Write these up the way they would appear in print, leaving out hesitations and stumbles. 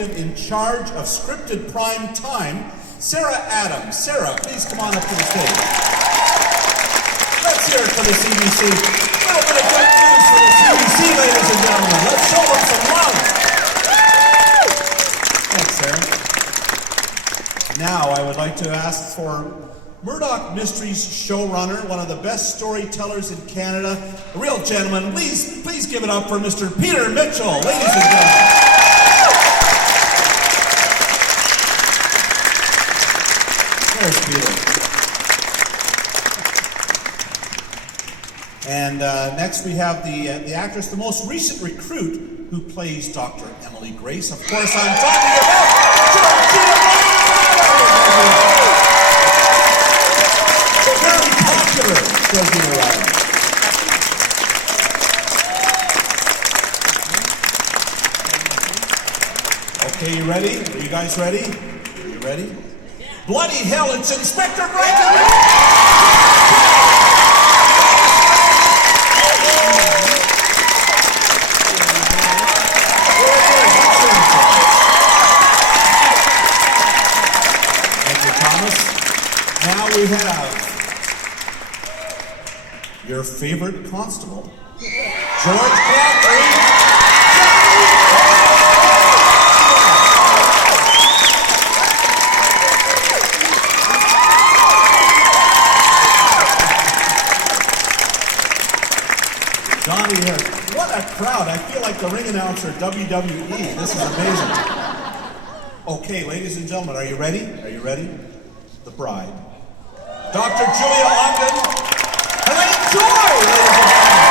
In charge of scripted prime time, Sarah Adams. Sarah, please come on up to the stage. Let's hear it for the CBC. A little bit of good news for the CBC, ladies and gentlemen. Let's show them some love. Thanks, Sarah. Now I would like to ask for Murdoch Mysteries showrunner, one of the best storytellers in Canada, a real gentleman. Please give it up for Mr. Peter Mitchell, ladies and gentlemen. There's Peter. And next we have the actress, the most recent recruit who plays Dr. Emily Grace. Of course, I'm talking about Georgina Ryan. Very popular Georgina Ryan. Okay, you ready? Are you guys ready? Are you ready? Bloody hell, it's Inspector Franklin! Thank you, Thomas. Now we have your favorite constable, George Crabtree. Johnny here. What a crowd. I feel like the ring announcer, WWE. This is amazing. Okay, ladies and gentlemen, are you ready? Are you ready? The bride. Dr. Julia Ogden. Elaine Joy, ladies and gentlemen.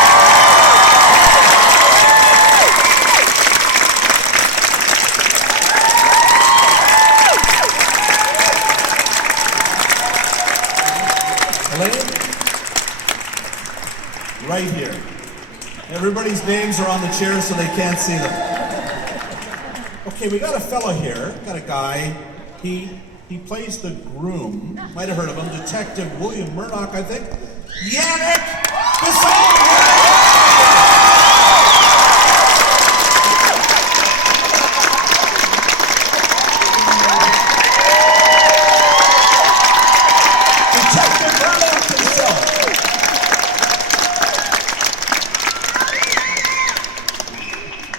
Elaine? Right here. Everybody's names are on the chairs so they can't see them. Okay, we got a fellow here, got a guy. He plays the groom. Might have heard of him, Detective William Murdoch, I think. Yannick Bissell!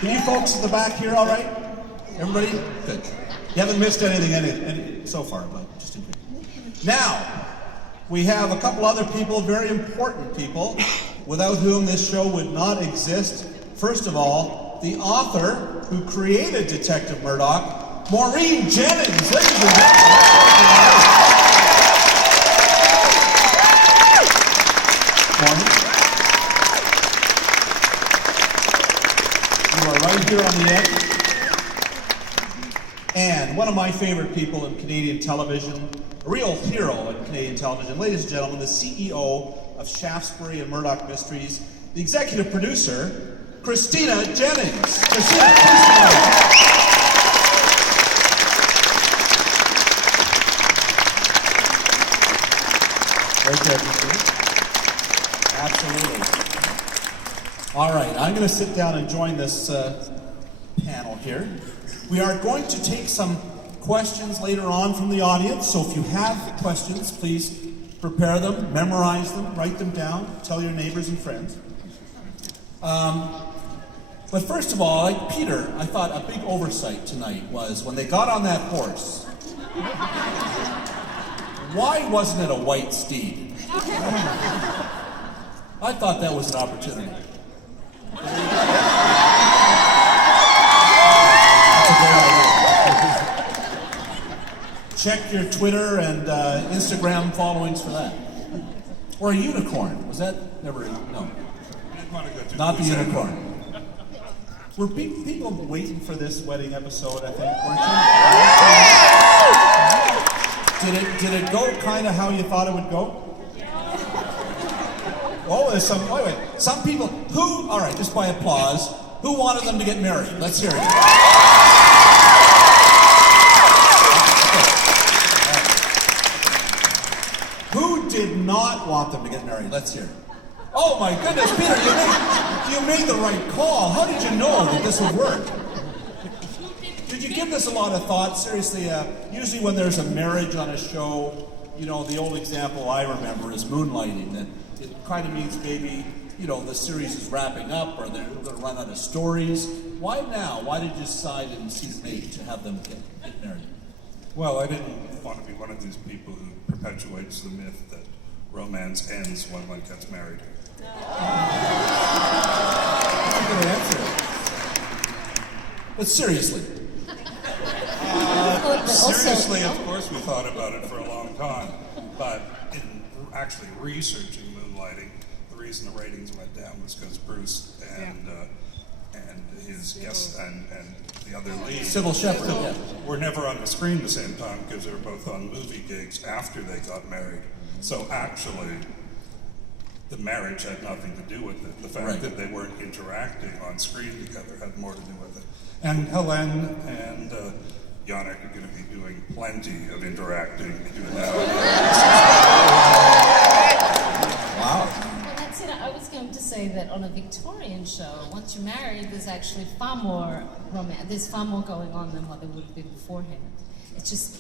Can you folks in the back here all right? Everybody? Good. You haven't missed anything so far, but just in case. Now, we have a couple other people, very important people, without whom this show would not exist. First of all, the author who created Detective Murdoch, Maureen Jennings. Ladies and gentlemen. Maureen. Right here on the end. And one of my favorite people in Canadian television, a real hero in Canadian television, ladies and gentlemen, the CEO of Shaftesbury and Murdoch Mysteries, the executive producer, Christina Jennings. Christina, please come on. Right there, Christina. Absolutely. All right, I'm going to sit down and join this panel here. We are going to take some questions later on from the audience, so if you have questions, please prepare them, memorize them, write them down, tell your neighbors and friends. But first of all, like Peter, I thought a big oversight tonight was when they got on that horse, why wasn't it a white steed? I thought that was an opportunity. That's a great idea. Check your Twitter and Instagram followings for that. Or a unicorn. Was that never? No. Not the unicorn. Were people waiting for this wedding episode, I think, weren't you? Did it go kind of how you thought it would go? Oh, there's some, wait. Some people, all right, just by applause, who wanted them to get married? Let's hear it. Who did not want them to get married? Let's hear it. Oh my goodness, Peter, you made the right call. How did you know that this would work? Did you you give this a lot of thought? Seriously, usually when there's a marriage on a show, you know, the old example I remember is moonlighting, that it kind of means maybe, you know, the series is wrapping up or they're going to run out of stories. Why now? Why did you decide in season 8 to have them get married? Well, I didn't want to be one of these people who perpetuates the myth that romance ends when one gets married. That's a good answer. But seriously. Seriously, of course, we thought about it for a long time, but in actually researching Moonlighting, the reason the ratings went down was because Bruce and his guest and the other lead, Sybil Shepherd, were never on the screen at the same time because they were both on movie gigs after they got married. So actually, the marriage had nothing to do with it. The fact that they weren't interacting on screen together had more to do with it. And Helen and Yannick are going to be doing plenty of interacting between now and Wow. Well, that's it. I was going to say that on a Victorian show, once you're married, there's actually far more romance. There's far more going on than what there would have been beforehand. It's just,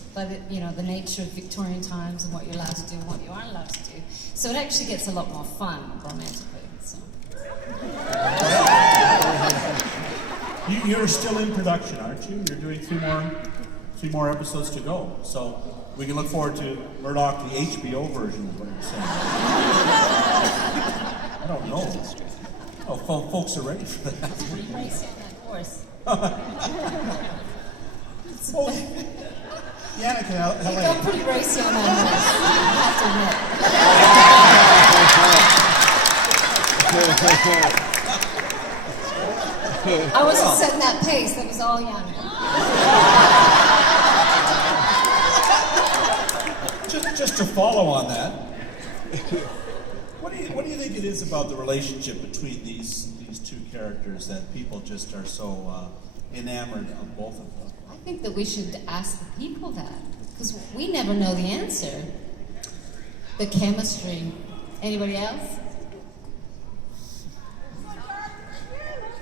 you know, the nature of Victorian times and what you're allowed to do and what you aren't allowed to do. So it actually gets a lot more fun romantically. So. You're still in production, aren't you? You're doing three more episodes to go. So we can look forward to Murdoch, the HBO version of what you're saying. I don't know. Oh, folks are ready for that. Pretty racy on that horse. Oh, Yannick and You Helen. got pretty racy on that horse, I have to admit. I wasn't setting that pace, that was all Yannick. Just to follow on that, what do you think it is about the relationship between these two characters that people just are so enamored of both of them? I think that we should ask the people that, because we never know the answer. The chemistry. Anybody else?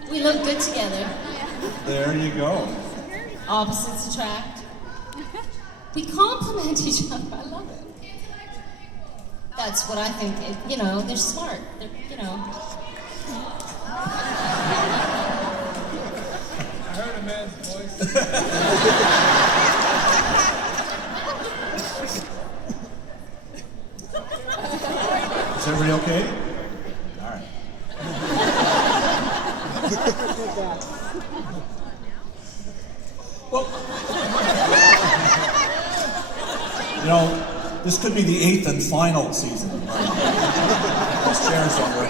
We look good together. There you go. Opposites attract. We complement each other. I love it. That's what I think. You know, they're smart. They're, you know. I heard a man's voice. Is everybody okay? All right. Well, you know, this could be the 8th and final season. Those chairs don't work.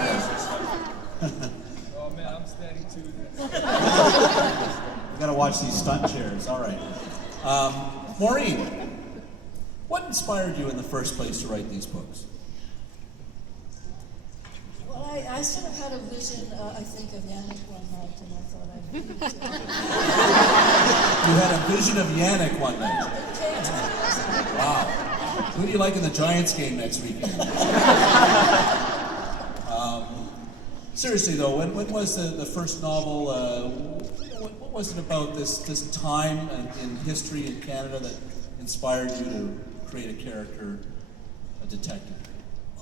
Oh man, I'm standing too. We gotta watch these stunt chairs. All right. Maureen, what inspired you in the first place to write these books? Well, I sort of had a vision, I think, of Yannick one night, and I thought I'd read it. You had a vision of Yannick one night. Wow. Who do you like in the Giants game next weekend? Seriously though, when was the first novel? What was it about this time in history in Canada that inspired you to create a character, a detective?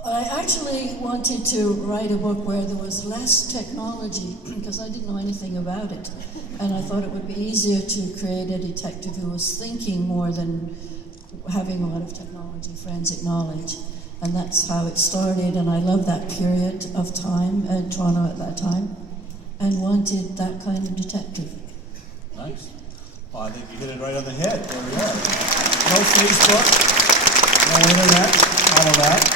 I actually wanted to write a book where there was less technology, because I didn't know anything about it. And I thought it would be easier to create a detective who was thinking more than having a lot of technology, forensic knowledge. And that's how it started, and I loved that period of time in Toronto at that time, and wanted that kind of detective. Nice. Well, I think you hit it right on the head. There we are. No Facebook, no internet, all of that.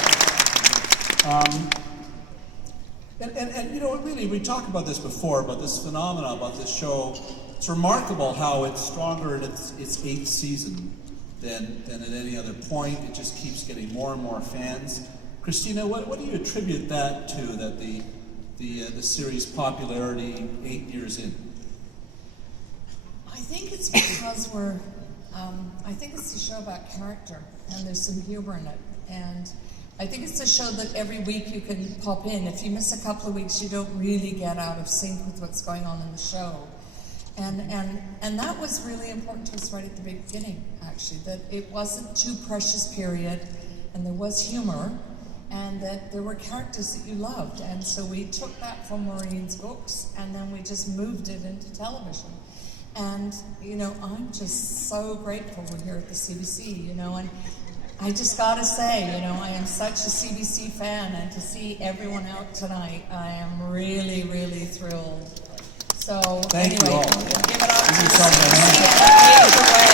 And you know, really, we talked about this before, about this phenomena, about this show. It's remarkable how it's stronger in its 8th season than at any other point. It just keeps getting more and more fans. Christina, what do you attribute that to, that the series' popularity 8 years in? I think it's because I think it's a show about character, and there's some humor in it. And I think it's a show that every week you can pop in. If you miss a couple of weeks, you don't really get out of sync with what's going on in the show. And that was really important to us right at the beginning, actually, that it wasn't too precious period, and there was humor, and that there were characters that you loved. And so we took that from Maureen's books, and then we just moved it into television. And, you know, I'm just so grateful we're here at the CBC, you know, and I just gotta say, you know, I am such a CBC fan, and to see everyone out tonight, I am really, really thrilled. So, Thank anyway, you all. give it up to Give the yourselves a CBC hand. and a major way.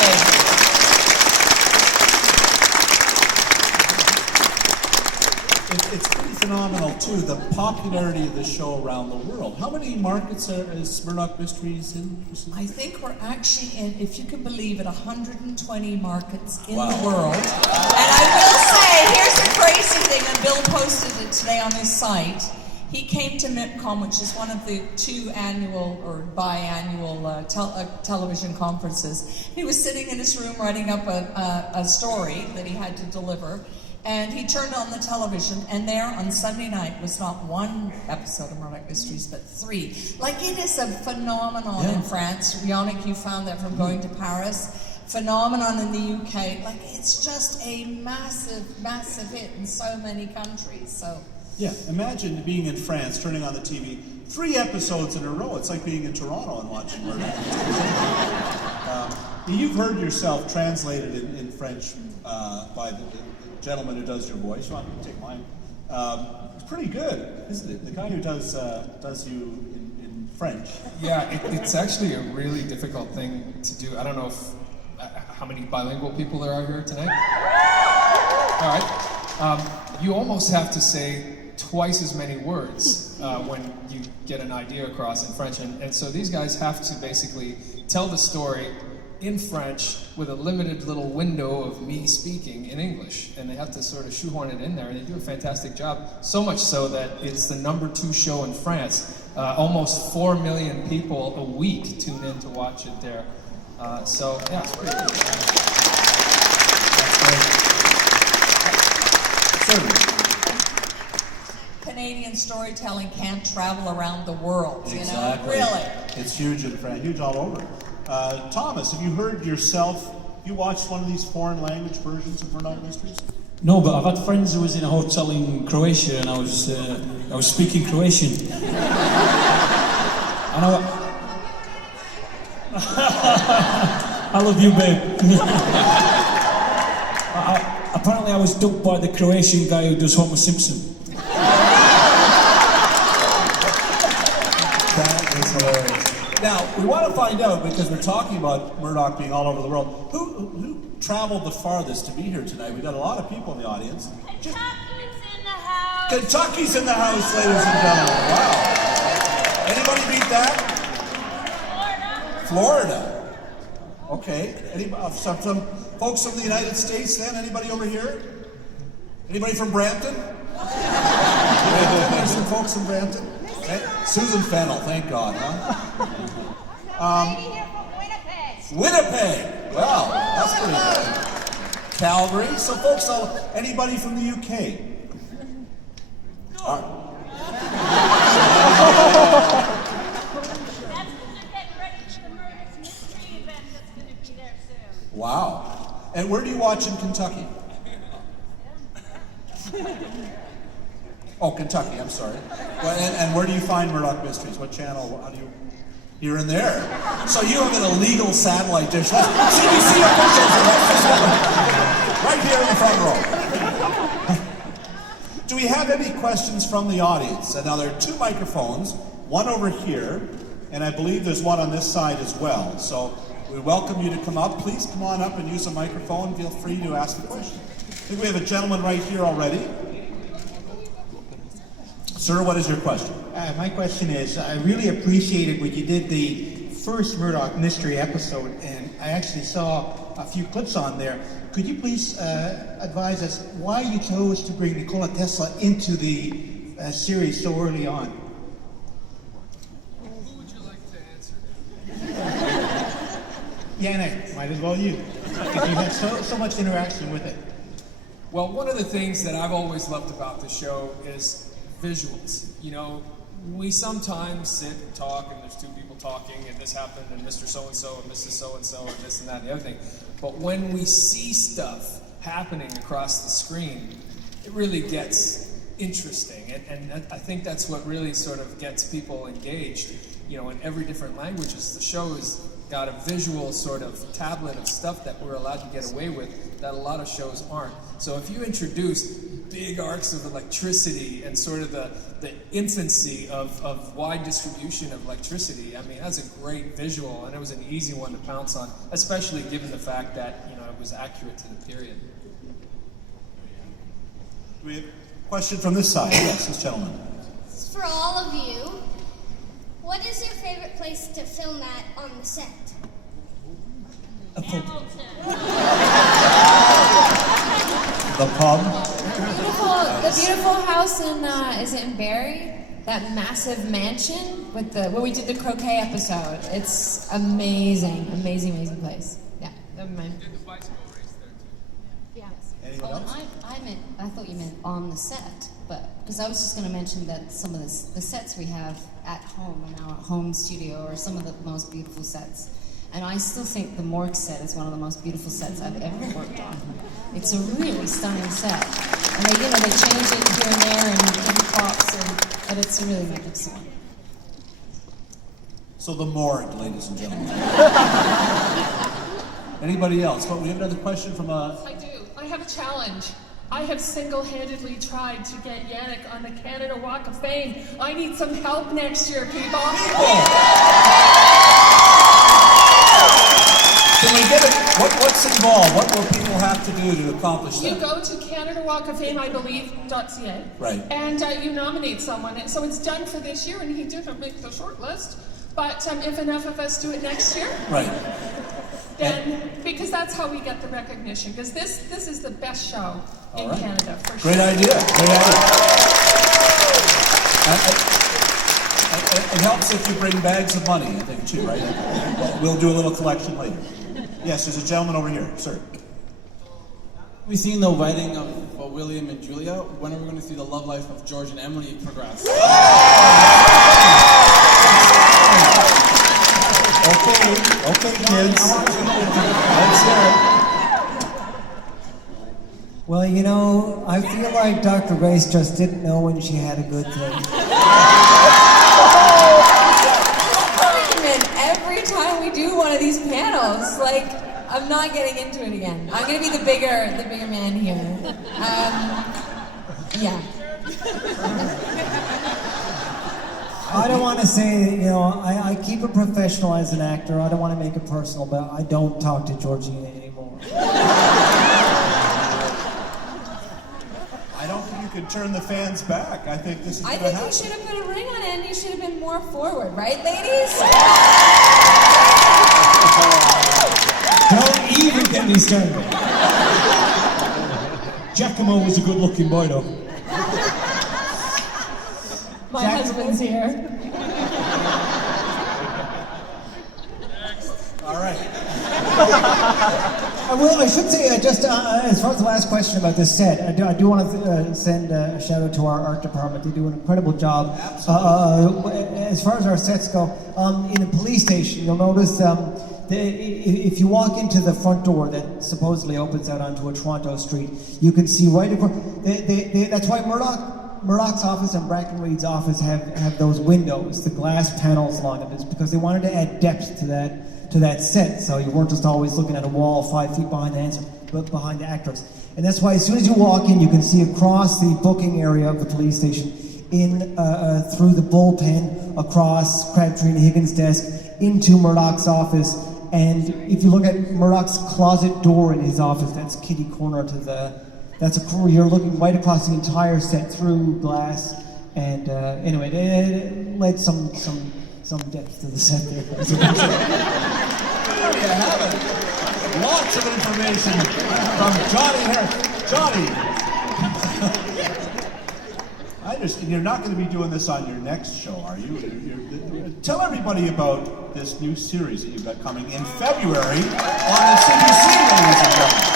It's pretty phenomenal, too, the popularity of the show around the world. How many markets is Murdoch Mysteries in? I think we're actually in, if you can believe it, 120 markets in Wow. the world. And I will say, here's the crazy thing, and Bill posted it today on his site. He came to MIPCOM, which is one of the 2 annual or biannual television conferences. He was sitting in his room writing up a story that he had to deliver. And he turned on the television, and there on Sunday night was not 1 episode of Murdoch Mysteries, but 3. Like, it is a phenomenon in France. Yannick, you found that from going to Paris. Phenomenon in the UK. Like, it's just a massive, massive hit in so many countries. So. Yeah, imagine being in France, turning on the TV, 3 episodes in a row. It's like being in Toronto and watching Murdoch. You've heard yourself translated in French by the gentleman who does your voice. You want to take mine? It's pretty good, isn't it? The guy who does you in French. Yeah, it's actually a really difficult thing to do. I don't know if how many bilingual people there are here tonight. All right. You almost have to say twice as many words when you get an idea across in French. And so these guys have to basically tell the story in French with a limited little window of me speaking in English. And they have to sort of shoehorn it in there, and they do a fantastic job. So much so that it's the #2 show in France. Almost 4 million people a week tune in to watch it there. So, yeah, it's pretty cool. That's great. Canadian storytelling can't travel around the world, you know? Exactly. Really. It's huge in France, huge all over. Thomas, have you heard yourself, you watched one of these foreign language versions of Murdoch Mysteries? No, but I've had friends who was in a hotel in Croatia, and I was speaking Croatian. And I love you, babe. Apparently, I was dubbed by the Croatian guy who does Homer Simpson. That is hilarious. Now, we want to find out, because we're talking about Murdoch being all over the world, who traveled the farthest to be here tonight? We've got a lot of people in the audience. Kentucky's in the house. Kentucky's in the house, ladies and gentlemen. Wow. Anybody beat that? Florida. Okay. Some folks from the United States then? Anybody over here? Anybody from Brampton? There's some folks from Brampton. Okay. Susan Fennell, thank God, huh? Lady here from Winnipeg. Winnipeg. Wow, that's pretty good. Calgary. So folks, anybody from the UK? All right. That's because they're getting ready for the Murdoch Mystery event that's going to be there soon. Wow. And where do you watch in Kentucky? Oh, Kentucky, I'm sorry. Well, and where do you find Murdoch Mysteries? What channel? How do you... You're in there. So you have an illegal satellite dish. CBC officials right here in the front row. Do we have any questions from the audience? And now there are 2 microphones, one over here, and I believe there's one on this side as well. So we welcome you to come up. Please come on up and use a microphone. Feel free to ask a question. I think we have a gentleman right here already. Sir, what is your question? My question is, I really appreciated when you did the first Murdoch Mystery episode, and I actually saw a few clips on there. Could you please advise us why you chose to bring Nikola Tesla into the series so early on? Who would you like to answer? Yannick, might as well you, because you had so much interaction with it. Well, one of the things that I've always loved about the show is visuals. You know, We sometimes sit and talk, and there's two people talking, and this happened, and Mr. So-and-so, and Mrs. So-and-so, and this and that and the other thing. But when we see stuff happening across the screen, it really gets interesting. And I think that's what really sort of gets people engaged. You know, in every different languages, the show has got a visual sort of tablet of stuff that we're allowed to get away with that a lot of shows aren't. So if you introduce big arcs of electricity and sort of the infancy of wide distribution of electricity, I mean, that's a great visual, and it was an easy one to pounce on, especially given the fact that, you know, it was accurate to the period. We have a question from this side. Yes, this gentleman. For all of you, what is your favorite place to film at on the set? The pub. The beautiful house in is it in Barrie? That massive mansion with where we did the croquet episode. It's amazing, amazing place. Yeah, never mind. Anyone else? I thought you meant on the set, but because I was just going to mention that some of the sets we have at home in our home studio are some of the most beautiful sets. And I still think the morgue set is one of the most beautiful sets I've ever worked on. It's a really stunning set. And they change it here and there and different props, but it's a really magnificent one. So the morgue, ladies and gentlemen. Anybody else? Well, we have another question from I do. I have a challenge. I have single-handedly tried to get Yannick on the Canada Walk of Fame. I need some help next year, people. Can we get it? What's involved? What will people have to do to accomplish that? You go to CanadaWalkOfFame, I believe, .ca. Right. And you nominate someone. And so it's done for this year, and he didn't make the short list. But if enough of us do it next year, Right. then because that's how we get the recognition. Because this is the best show in Canada, for sure. Great idea. Great idea. It helps if you bring bags of money, I think, too, right? We'll do a little collection later. Yes, there's a gentleman over here, sir. We've seen the wedding of William and Julia. When are we going to see the love life of George and Emily progress? Okay, kids. Let's hear it. Well, you know, I feel like Dr. Grace just didn't know when she had a good thing. Every time we do one of these panels, like, I'm not getting into it again. I'm gonna be the bigger man here. Yeah. I don't want to say, you know, I keep it professional as an actor. I don't want to make it personal, but I don't talk to Georgina anymore. I don't think you could turn the fans back. I think this is I going to think happen. you should have put a ring on it and you should have been more forward, right, ladies? Don't even get me started. Giacomo was a good-looking boy, though. My husband's here. All right. I should say, just as far as the last question about this set, I do want to send a shout out to our art department. They do an incredible job. As far as our sets go, in a police station, you'll notice if you walk into the front door that supposedly opens out onto a Toronto street, you can see right across. That's why Murdoch's office and Bracken Reed's office have those windows, the glass panels along them. It's because they wanted to add depth to that set, so you weren't just always looking at a wall 5 feet behind the answer, but behind the actors. And that's why as soon as you walk in, you can see across the booking area of the police station, in through the bullpen, across Crabtree and Higgins' desk, into Murdoch's office. And if you look at Murdoch's closet door in his office, that's kitty corner to the. You're looking right across the entire set through glass, and anyway, it led some depth to the set there. There you have it. Lots of information from Johnny Harris. Johnny, I understand you're not going to be doing this on your next show, are you? Tell everybody about this new series that you've got coming in February on the CBC, ladies and gentlemen.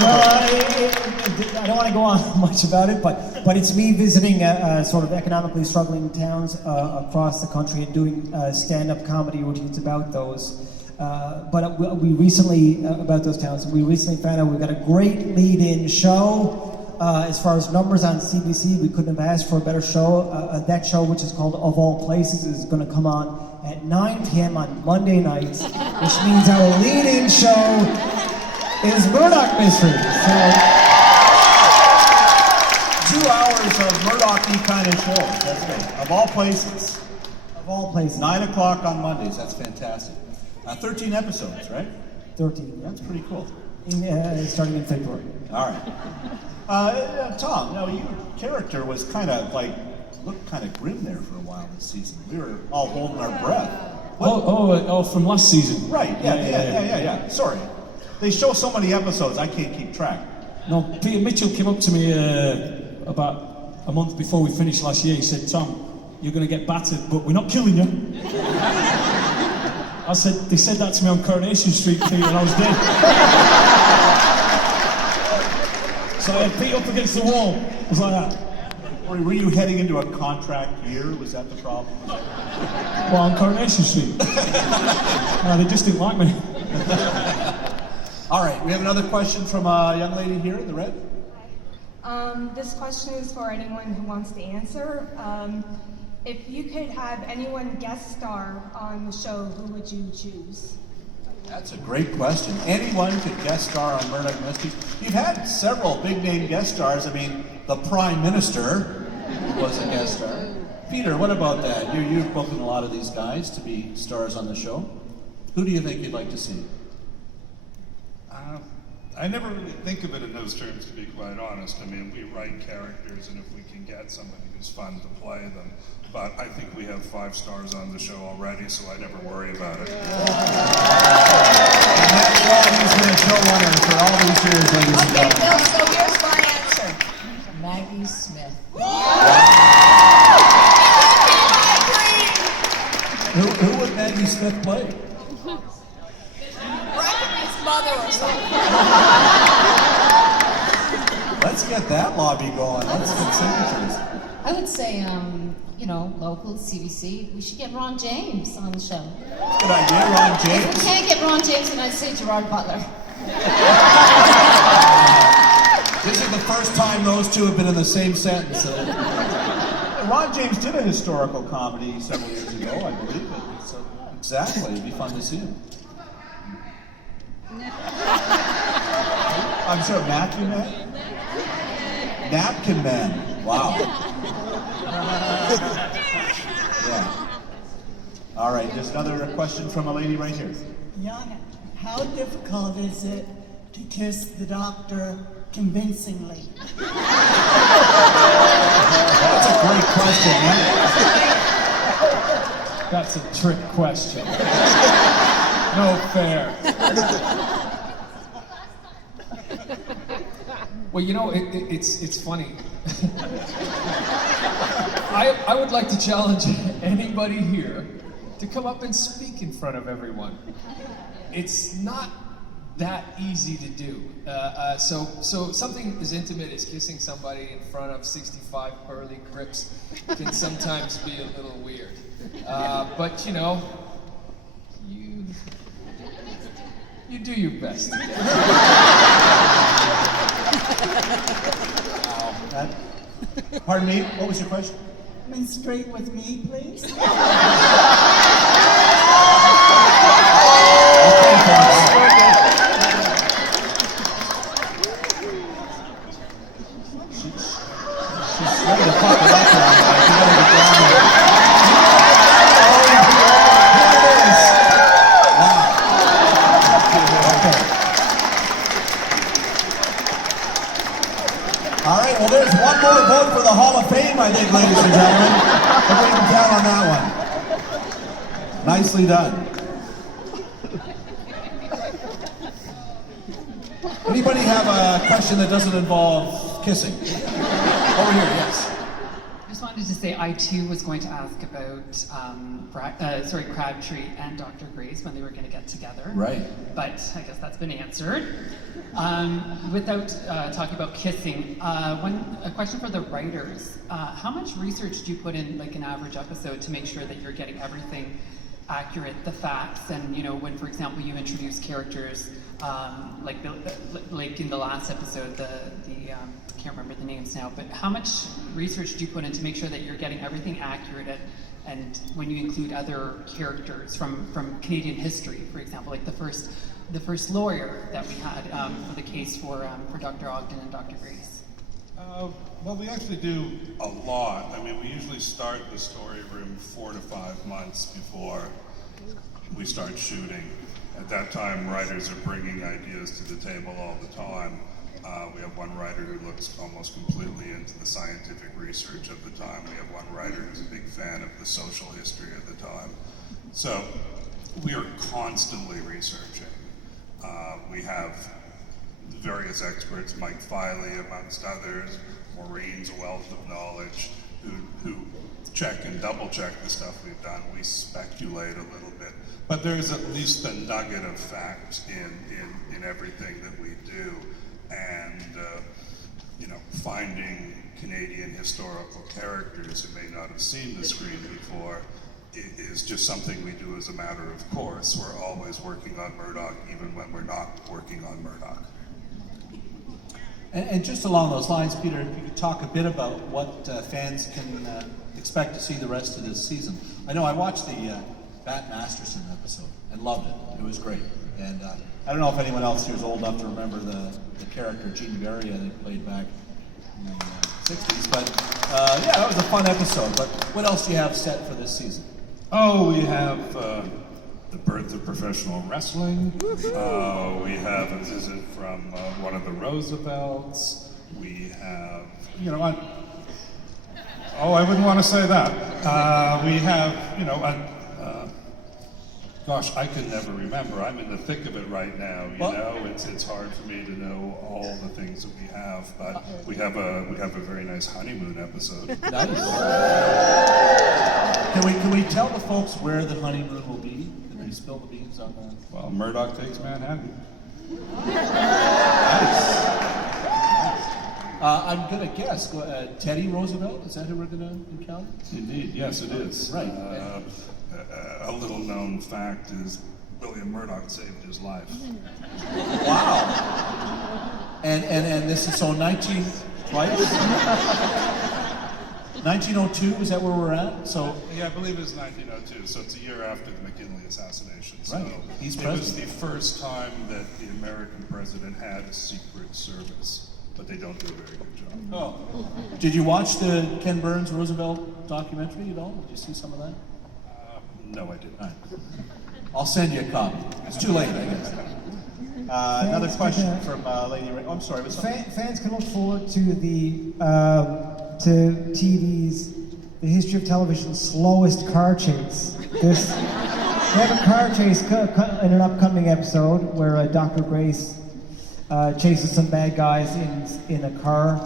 I don't want to go on much about it, but it's me visiting sort of economically struggling towns across the country and doing stand-up comedy routines about those. But we recently, about those towns, we recently found out we've got a great lead-in show. As far as numbers on CBC, we couldn't have asked for a better show. That show, which is called Of All Places, is going to come on at 9 p.m. on Monday nights, which means our lead-in show is Murdoch Mysteries. So, 2 hours of Murdoch-y kind of show. That's great. Of all places. Of all places. 9 o'clock on Mondays. That's fantastic. 13 episodes, right? 13. That's pretty cool. Starting in February. All right. Tom, now your character was kind of like, looked kind of grim there for a while this season. We were all holding our breath. Oh, from last season. Right, yeah. Sorry. They show so many episodes, I can't keep track. No, Peter Mitchell came up to me about a month before we finished last year. He said, Tom, you're going to get battered, but we're not killing you. I said, they said that to me on Coronation Street, Peter, and I was dead. So I had Pete up against the wall. It was like that. Were you heading into a contract year? Was that the problem? Well, on Coronation Street. No, they just didn't like me. All right, we have another question from a young lady here in the red. This question is for anyone who wants to answer. If you could have anyone guest star on the show, who would you choose? That's a great question. Anyone could guest star on Murdoch Mysteries. You've had several big-name guest stars. I mean, the Prime Minister was a guest star. Peter, what about that? You've booked a lot of these guys to be stars on the show. Who do you think you'd like to see? I never really think of it in those terms, to be quite honest. I mean, we write characters, and if we can get somebody who's fun to play them. But I think we have 5 stars on the show already, so I never worry about it. And that's why he's been a showrunner for all these years, ladies and Okay, gentlemen. Bill, so here's my answer. Maggie Smith. Who would Maggie Smith play? His mother or something. Let's get that lobby going. Let's get signatures. I would say, local CBC, we should get Ron James on the show. Good idea, Ron James. If we can't get Ron James, then I'd say Gerard Butler. This is the first time those two have been in the same sentence. Ron James did a historical comedy several years ago, I believe. So exactly, it'd be fun to see him. I'm sorry, Matthew Man? Napkin Man. Wow. Yeah. All right, there's another question from a lady right here. Yeah, how difficult is it to kiss the doctor convincingly? That's a great question, man. That's a trick question. No fair. Well, it's funny. I would like to challenge anybody here to come up and speak in front of everyone. It's not that easy to do. So something as intimate as kissing somebody in front of 65 burly grips can sometimes be a little weird. But you do your best. Wow. Pardon me, what was your question? Menstruate with me, please. She's ready to pop it up now. You gotta get down there. All right, well, there's one more vote for the Hall of Fame, I think, ladies and gentlemen. If we can count on that one. Nicely done. Anybody have a question that doesn't involve kissing? Over here, yes. Just wanted to wanted to say I too was going to ask about Crabtree and Dr. Grace when they were going to get together. Right. But I guess that's been answered. Without talking about kissing, a question for the writers. How much research do you put in like an average episode to make sure that you're getting everything accurate, the facts, and when, for example, you introduce characters like in the last episode, I can't remember the names now, but how much research do you put in to make sure that you're getting everything accurate, and when you include other characters from Canadian history, for example, like the first lawyer that we had for the case for Dr. Ogden and Dr. Grace? Well, we actually do a lot. I mean, we usually start the story room 4 to 5 months before we start shooting. At that time, writers are bringing ideas to the table all the time. We have one writer who looks almost completely into the scientific research of the time. We have one writer who's a big fan of the social history of the time. So we are constantly researching. We have various experts, Mike Filey amongst others. Maureen's a wealth of knowledge, who check and double check the stuff we've done. We speculate a little bit, but there's at least a nugget of fact in everything that we do. And finding Canadian historical characters who may not have seen the screen before is just something we do as a matter of course. We're always working on Murdoch, even when we're not working on Murdoch. And just along those lines, Peter, if you could talk a bit about what fans can expect to see the rest of this season. I know I watched the Bat Masterson episode and loved it. It was great. And I don't know if anyone else here is old enough to remember the character Gene Barry they played back in the 60s. But yeah, that was a fun episode. But what else do you have set for this season? Oh, we have the Birds of Professional Wrestling. We have a visit from one of the Roosevelts. We have, I wouldn't want to say that. We have, gosh, I can never remember. I'm in the thick of it right now. It's hard for me to know all the things that we have, but we have a very nice honeymoon episode. Can we tell the folks where the honeymoon will be? Can we spill the beans on that? Well, Murdoch takes Manhattan. Nice. I'm gonna guess Teddy Roosevelt. Is that who we're gonna encounter? Indeed, yes, it is. Right. A little known fact is William Murdoch saved his life. Wow. And this is so 1902, is that where we're at? So yeah, I believe it's 1902. So it's a year after the McKinley assassination. So right. He's it president. was the first time that the American president had a secret service, but they don't do a very good job. Oh. Did you watch the Ken Burns Roosevelt documentary at all? Did you see some of that? No, I didn't. Right. I'll send you a copy. It's too late, I guess. Another question from Lady Ray. Oh, I'm sorry. Fans can look forward to to TV's the history of television's slowest car chase. They have a car chase in an upcoming episode where Dr. Grace chases some bad guys in a car.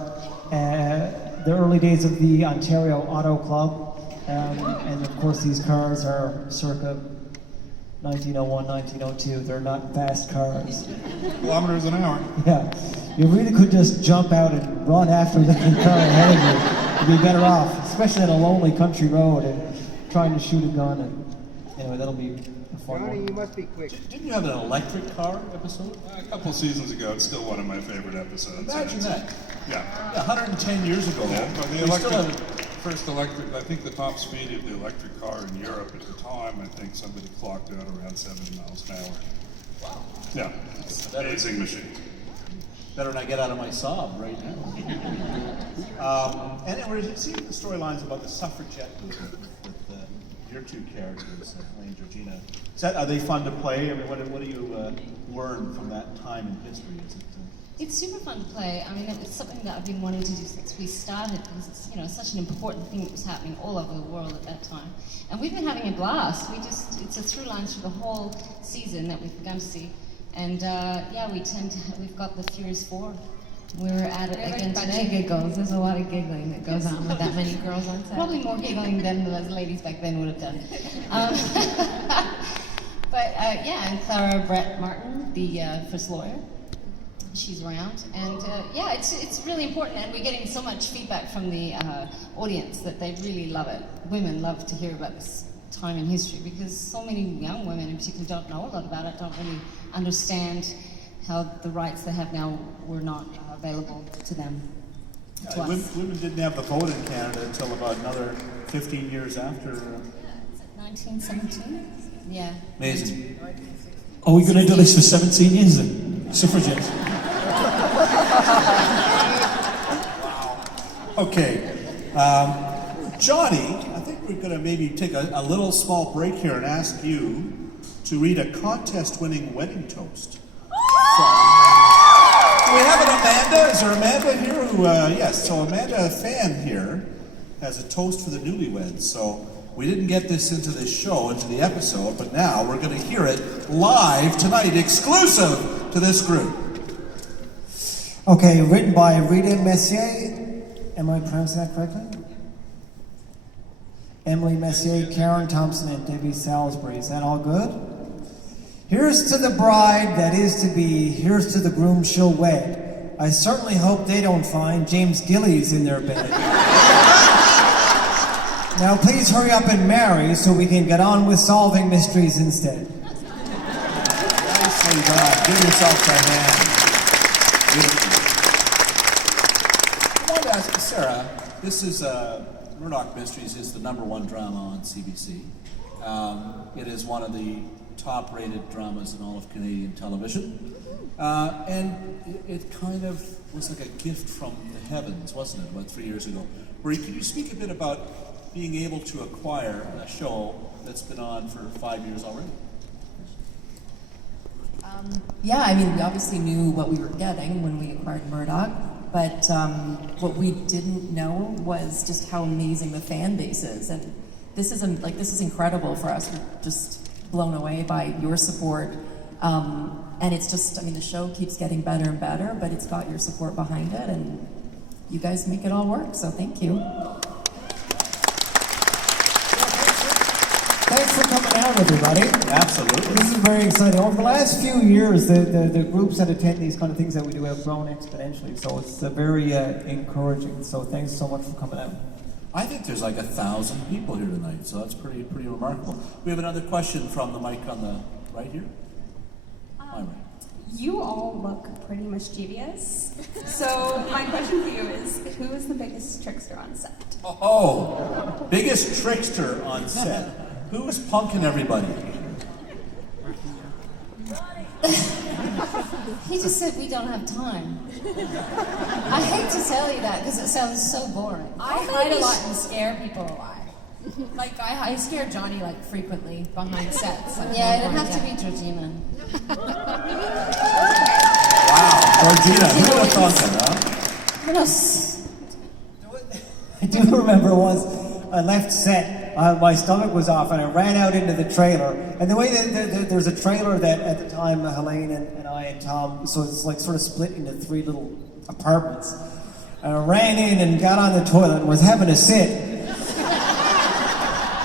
The early days of the Ontario Auto Club. And of course these cars are circa 1901, 1902. They're not fast cars. Kilometers an hour. Yeah. You really could just jump out and run after the car ahead of you. You'd be better off, especially on a lonely country road and trying to shoot a gun. And anyway, that'll be a fun one. You must be quick. Didn't you have an electric car episode? A couple seasons ago, it's still one of my favorite episodes. Imagine that. Yeah. 110 years ago. Yeah, well, the we still have first electric, I think the top speed of the electric car in Europe at the time, I think somebody clocked out around 70 miles an hour. Wow. Yeah, it's an amazing machine. Better not get out of my Saab right now. And we're seeing the storylines about the suffragette movement with your two characters, Elaine and Georgina. Are they fun to play? I mean, what do you learn from that time in history? Is it? It's super fun to play. I mean, it's something that I've been wanting to do since we started because it's such an important thing that was happening all over the world at that time. And we've been having a blast. It's a through line through the whole season that we've begun to see. And we've got the Furious Four We're at it again today, giggles. There's a lot of giggling that goes on with that many girls on set. Probably more giggling than those ladies back then would have done. But yeah, and Clara Brett Martin, the first lawyer, she's around. And yeah, it's really important, and we're getting so much feedback from the audience that they really love it. Women love to hear about this time in history because so many young women in particular don't know a lot about it, don't really understand how the rights they have now were not available to them, to us. Women didn't have the vote in Canada until about another 15 years after. 1917? Yeah. Amazing. Are we going to do this for 17 years then? Suffragettes. Okay. Johnny, I think we're going to maybe take a little small break here and ask you to read a contest-winning wedding toast. Do we have an Amanda? Is there Amanda here? Yes, so Amanda, a fan here, has a toast for the newlyweds. So we didn't get this into the show, into the episode, but now we're going to hear it live tonight, exclusive to this group. Okay, written by Rita Messier. Am I pronouncing that correctly? Emily Messier, Karen Thompson, and Debbie Salisbury. Is that all good? Here's to the bride that is to be. Here's to the groom she'll wed. I certainly hope they don't find James Gillies in their bed. Now please hurry up and marry so we can get on with solving mysteries instead. Nicely done. Give yourself a hand. Beautiful. I wanted to ask Sarah, this is Murdoch Mysteries is the #1 drama on CBC. It is one of the top-rated dramas in all of Canadian television. And it kind of was like a gift from the heavens, wasn't it, about 3 years ago? Marie, can you speak a bit about being able to acquire a show that's been on for 5 years already? Yeah, I mean, we obviously knew what we were getting when we acquired Murdoch, but what we didn't know was just how amazing the fan base is. And this is incredible for us. We're just blown away by your support. And it's just, I mean, the show keeps getting better and better, but it's got your support behind it, and you guys make it all work, so thank you. Thanks for coming out, everybody. Absolutely. This is very exciting. Over the last few years, the groups that attend these kind of things that we do have grown exponentially, so it's very encouraging. So thanks so much for coming out. I think there's like 1,000 people here tonight, so that's pretty remarkable. We have another question from the mic on the right here. You all look pretty mischievous. So my question for you is, who is the biggest trickster on set? Oh, biggest trickster on set. Who's punking everybody? He just said we don't have time. I hate to tell you that because it sounds so boring. I hide a lot and scare people a lot. Like I scare Johnny like frequently behind sets. Like, Yeah, it'd have to be Georgina. Wow, Georgina, who would have thought that, I do remember once I left set, my stomach was off, and I ran out into the trailer. And the way that there's a trailer that at the time Helene and I and Tom, so it's like sort of split into 3 little apartments. And I ran in and got on the toilet and was having a sit.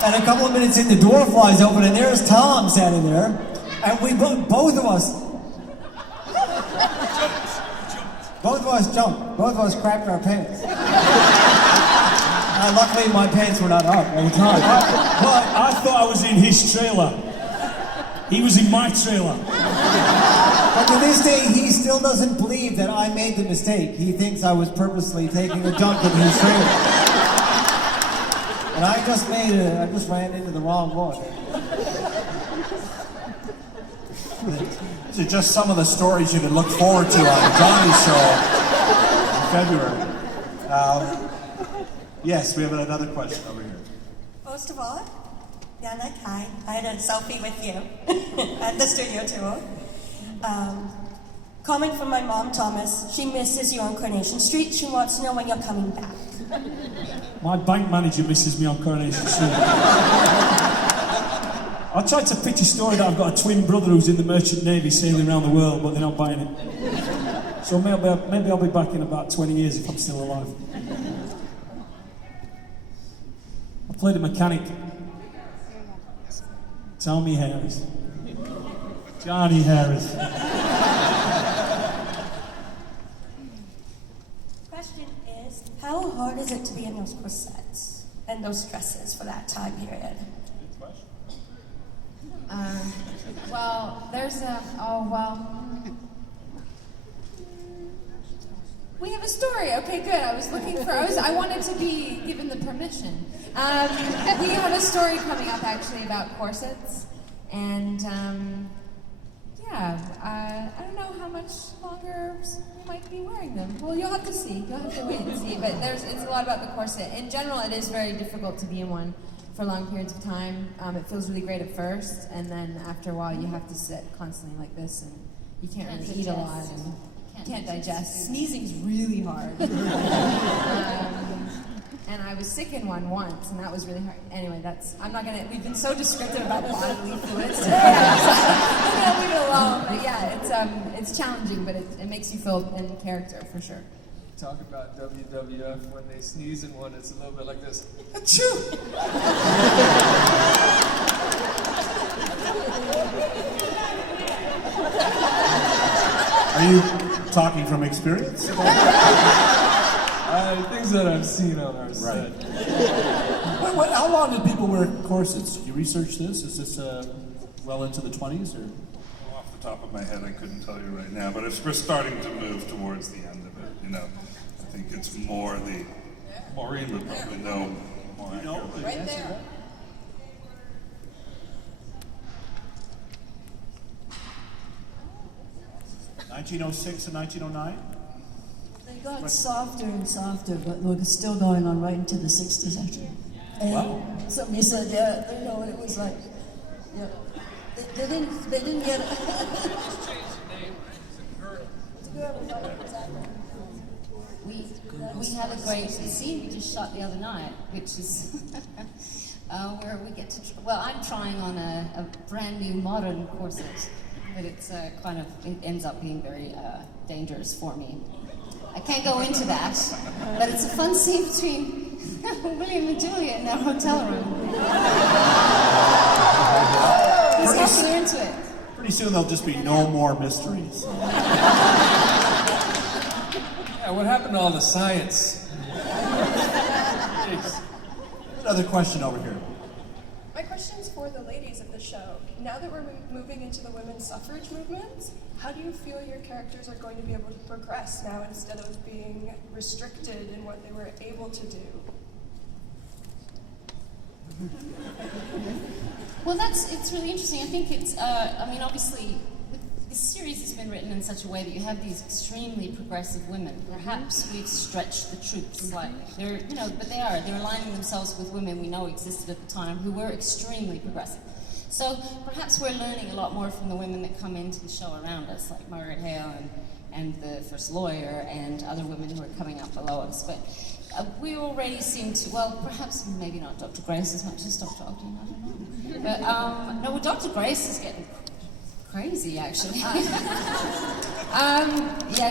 And a couple of minutes in, the door flies open, and there's Tom standing there. And we both of us jumped. Both of us crapped our pants. Luckily, my pants were not up at the time. I thought I was in his trailer. He was in my trailer. But to this day, he still doesn't believe that I made the mistake. He thinks I was purposely taking a dump in his trailer. And I just ran into the wrong one. These are just some of the stories you can look forward to on Johnny's show in February. Yes, we have another question over here. First of all, Yannick, hi. I had a selfie with you at the studio tour. Comment from my mom, Thomas. She misses you on Coronation Street. She wants to know when you're coming back. My bank manager misses me on Coronation Street. I tried to pitch a story that I've got a twin brother who's in the Merchant Navy sailing around the world, but they're not buying it. So maybe I'll be back in about 20 years if I'm still alive. I played a mechanic. Tommy Harris. Johnny Harris. Question is, how hard is it to be in those corsets and those dresses for that time period? Well, there's we have a story. Okay, good. I wanted to be given the permission. We have a story coming up actually about corsets, and I don't know how much longer you might be wearing them. Well, you'll have to see. You'll have to wait and see. But it's a lot about the corset. In general, it is very difficult to be in one for long periods of time. It feels really great at first, and then after a while, you have to sit constantly like this, and you can't really eat a lot, and you can't digest. Sneezing's really hard. And I was sick in one once, and that was really hard. Anyway, we've been so descriptive about bodily fluids today. I'm gonna leave it alone. But yeah, it's challenging, but it makes you feel in character for sure. Talk about WWF, when they sneeze in one, it's a little bit like this. Achoo! Are you talking from experience? Things that I've seen on our set. How long did people wear corsets? Did you research this? Is this well into the 20s? Or? Off the top of my head, I couldn't tell you right now, but we're starting to move towards the end of it. You know, I think it's more the Maureen would probably know more accurately. Right there. (1906 and 1909? They got softer and softer, but look, it's still going on right into the 60s, actually. And Wow. somebody said, yeah, they know what it was like. Yeah. They didn't get it. We have a great scene we just shot the other night, which is where we get to. I'm trying on a brand new modern corset, but it's it ends up being very dangerous for me. I can't go into that, but it's a fun scene between William and Julia in their hotel room. He's helping her into it. Pretty soon there'll just be no more mysteries. Yeah, what happened to all the science? Another question over here. My question's for the ladies of the show. Now that we're moving into the women's suffrage movement, how do you feel your characters are going to be able to progress now instead of being restricted in what they were able to do? Well, it's really interesting. I think it's, obviously, this series has been written in such a way that you have these extremely progressive women. Perhaps we've stretched the truth slightly. They're aligning themselves with women we know existed at the time who were extremely progressive. So perhaps we're learning a lot more from the women that come into the show around us, like Margaret Hale and the first lawyer and other women who are coming up below us. But we already seem to, perhaps maybe not Dr. Grace as much as Dr. Ogden, I don't know. But Dr. Grace is getting crazy, actually.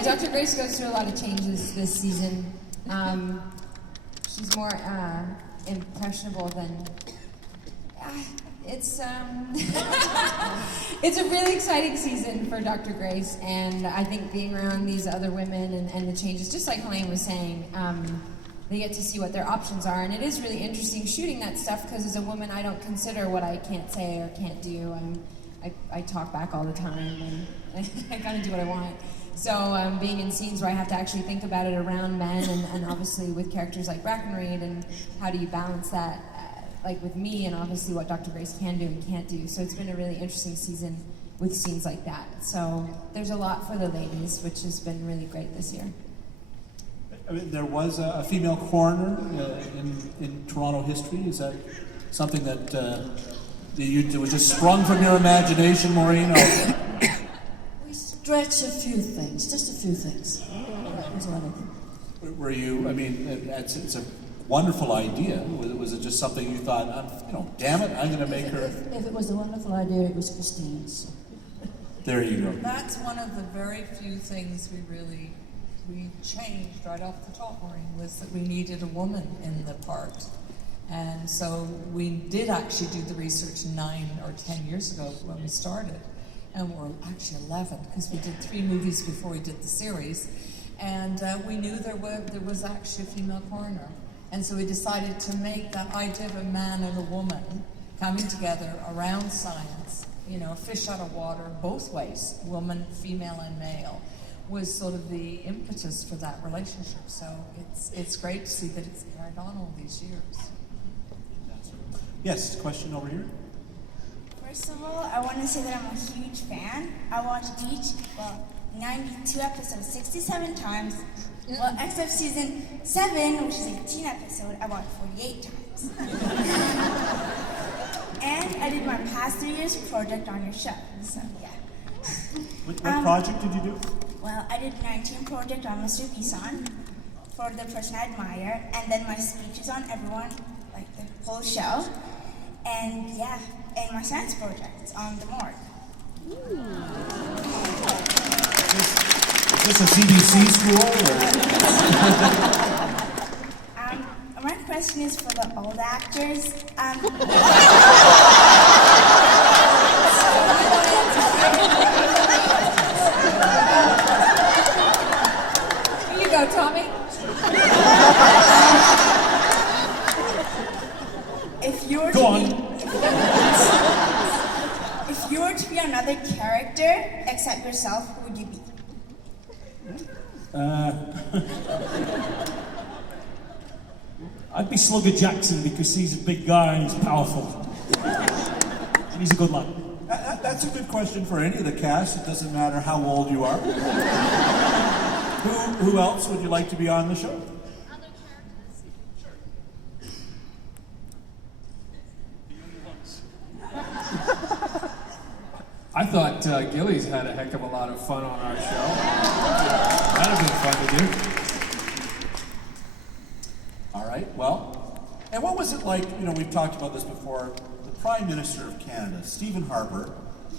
Dr. Grace goes through a lot of changes this season. She's more impressionable than. It's it's a really exciting season for Dr. Grace, and I think being around these other women and the changes, just like Helene was saying, they get to see what their options are, and it is really interesting shooting that stuff because as a woman, I don't consider what I can't say or can't do. I talk back all the time, and I kind of do what I want. So being in scenes where I have to actually think about it around men, and obviously with characters like Brackenreid, and how do you balance that? Like with me, and obviously what Dr. Grace can do and can't do. So it's been a really interesting season with scenes like that. So there's a lot for the ladies, which has been really great this year. I mean, there was a female coroner in Toronto history. Is that something that was just sprung from your imagination, Maureen? We stretch a few things, just a few things. That was what I think. Were you? I mean, it's a wonderful idea? Was it just something you thought, damn it, I'm going to make her? If it was a wonderful idea, it was Christine's. There you go. That's one of the very few things we changed right off the top, Maureen, was that we needed a woman in the part. And so we did actually do the research 9 or 10 years ago when we started. And we're actually 11, because we did 3 movies before we did the series. And we knew there was actually a female coroner. And so we decided to make that idea of a man and a woman coming together around science, a fish out of water, both ways, woman, female, and male, was sort of the impetus for that relationship. So it's great to see that it's carried on all these years. Yes, question over here. First of all, I want to say that I'm a huge fan. I watched 92 episodes 67 times. Well, except season 7, which is 18 episodes, I watched 48 times. And I did my past 3 years project on your show, so yeah. What project did you do? Well, I did 19 project on Mr. Bison for the person I admire, and then my speeches on everyone, like the whole show. And yeah, and my science project on the morgue. Is this a CBC school? My question is for the old actors. Here you go, Tommy. If you were Go on. If you were to be another character except yourself, who would you be? I'd be Slugger Jackson because he's a big guy and he's powerful. And he's a good lad. That's a good question for any of the cast. It doesn't matter how old you are. Who else would you like to be on the show? I thought Gillies had a heck of a lot of fun on our show. That'd have been fun to do. All right, well, and what was it like, we've talked about this before, the Prime Minister of Canada, Stephen Harper,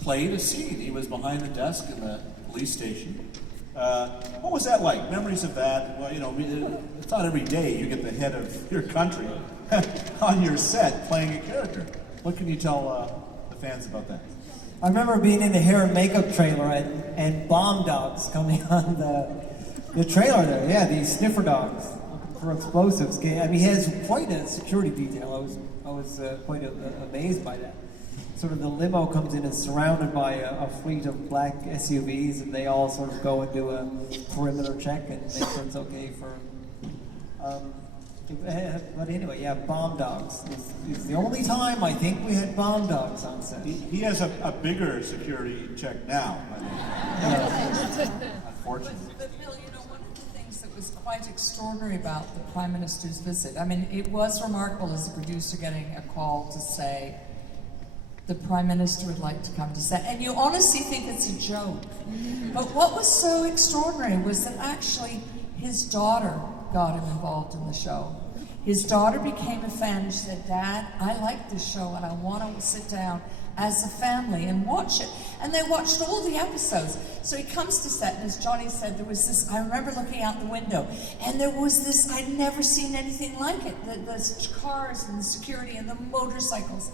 played a scene. He was behind the desk in the police station. What was that like? Memories of that? Well, it's not every day you get the head of your country on your set playing a character. What can you tell the fans about that? I remember being in the hair and makeup trailer and bomb dogs coming on the trailer there. Yeah, these sniffer dogs for explosives. I mean, he has quite a security detail. I was quite amazed by that. Sort of the limo comes in and is surrounded by a fleet of black SUVs, and they all sort of go and do a perimeter check and make sure it's okay for. But anyway, yeah, bomb dogs. It's the only time I think we had bomb dogs on set. He has a bigger security check now. Unfortunately. But Bill, one of the things that was quite extraordinary about the Prime Minister's visit, I mean, it was remarkable as a producer getting a call to say, the Prime Minister would like to come to set. And you honestly think it's a joke. But what was so extraordinary was that actually his daughter got him involved in the show. His daughter became a fan. She said, Dad, I like this show and I want to sit down as a family and watch it. And they watched all the episodes. So he comes to set, and as Johnny said, there was this, I remember looking out the window, and there was this, I'd never seen anything like it. The cars and the security and the motorcycles.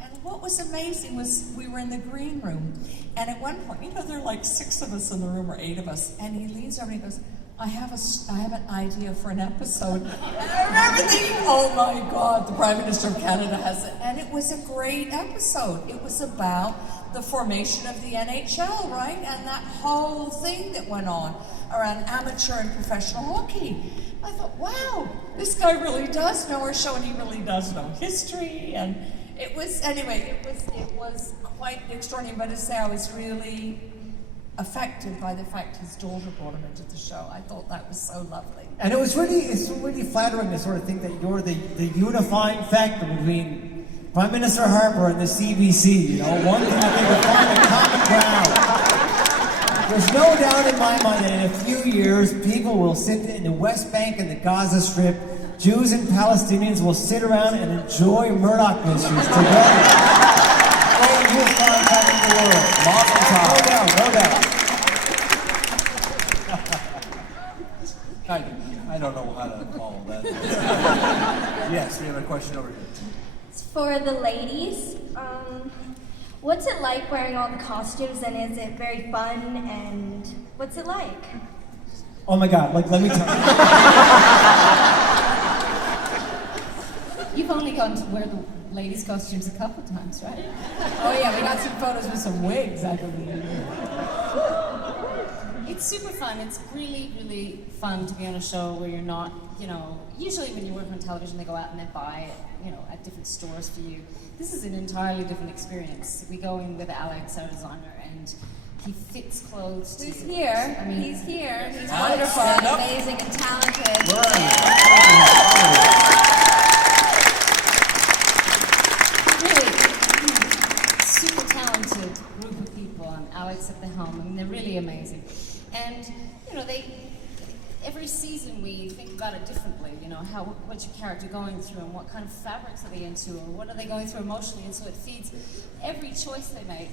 And what was amazing was we were in the green room, and at one point, there are like 6 of us in the room, or 8 of us, and he leans over and he goes, I have an idea for an episode. And I remember thinking, oh my God, the Prime Minister of Canada has it. And it was a great episode. It was about the formation of the NHL, right? And that whole thing that went on around amateur and professional hockey. I thought, wow, this guy really does know our show, and he really does know history. And it was quite extraordinary. But to say I was really affected by the fact his daughter brought him into the show. I thought that was so lovely. And it's really flattering to sort of think that you're the unifying factor between Prime Minister Harper and the CBC. One thing that they could find a common ground. There's no doubt in my mind that in a few years, people will sit in the West Bank and the Gaza Strip Jews and Palestinians will sit around and enjoy Murdoch Mysteries together. Great youth contact in the world. No doubt, no doubt. I don't know how to follow that. Yes, we have a question over here. It's for the ladies. What's it like wearing all the costumes, and is it very fun, and what's it like? Oh my God, like, let me tell you. You've only gone to wear the ladies' costumes a couple times, right? Oh yeah, we got some photos with some wigs, I believe. It's super fun. It's really, really fun to be on a show where you're not, usually when you work on television, they go out and they buy it, at different stores for you. This is an entirely different experience. We go in with Alex, our designer, and he fits clothes. He's to here. I mean, He's here. He's Alex, wonderful and stand up. amazing and talented. Really super talented group of people, and Alex at the helm. I mean, they're really amazing. And every season we think about it differently. What's your character going through, and what kind of fabrics are they into, or what are they going through emotionally, and so it feeds every choice they make.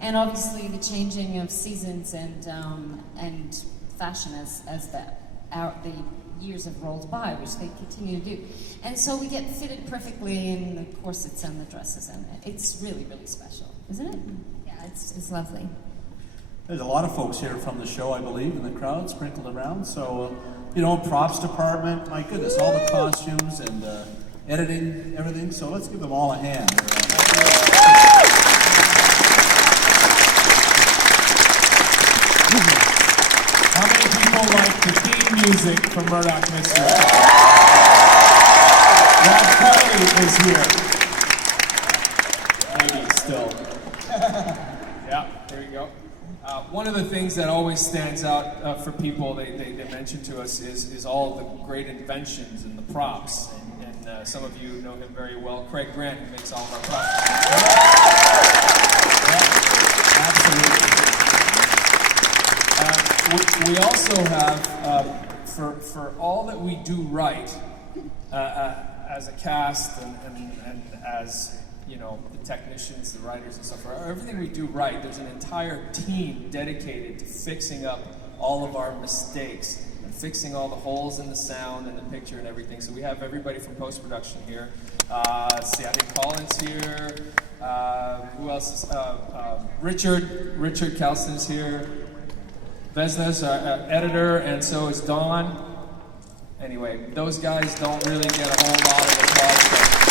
And obviously the changing of seasons and fashion as the years have rolled by, which they continue to do. And so we get fitted perfectly in the corsets and the dresses, and it's really, really special, isn't it? Yeah, it's lovely. There's a lot of folks here from the show, I believe, in the crowd sprinkled around. So, props department, my goodness, all the costumes and editing, everything. So let's give them all a hand. How many people like the theme music from Murdoch Mysteries? Brad Kelly is here. Maybe still. Yeah, there you go. One of the things that always stands out for people they mention to us is all the great inventions and the props. And some of you know him very well. Craig Grant, who makes all of our props. Absolutely. We also have, for all that we do right as a cast and as the technicians, the writers and stuff, for everything we do right, there's an entire team dedicated to fixing up all of our mistakes and fixing all the holes in the sound and the picture and everything. So we have everybody from post-production here. Let's see, I think Colin's here. Who else is, Richard Kelson's here. Vesna's our editor, and so is Dawn. Anyway, those guys don't really get a whole lot of applause.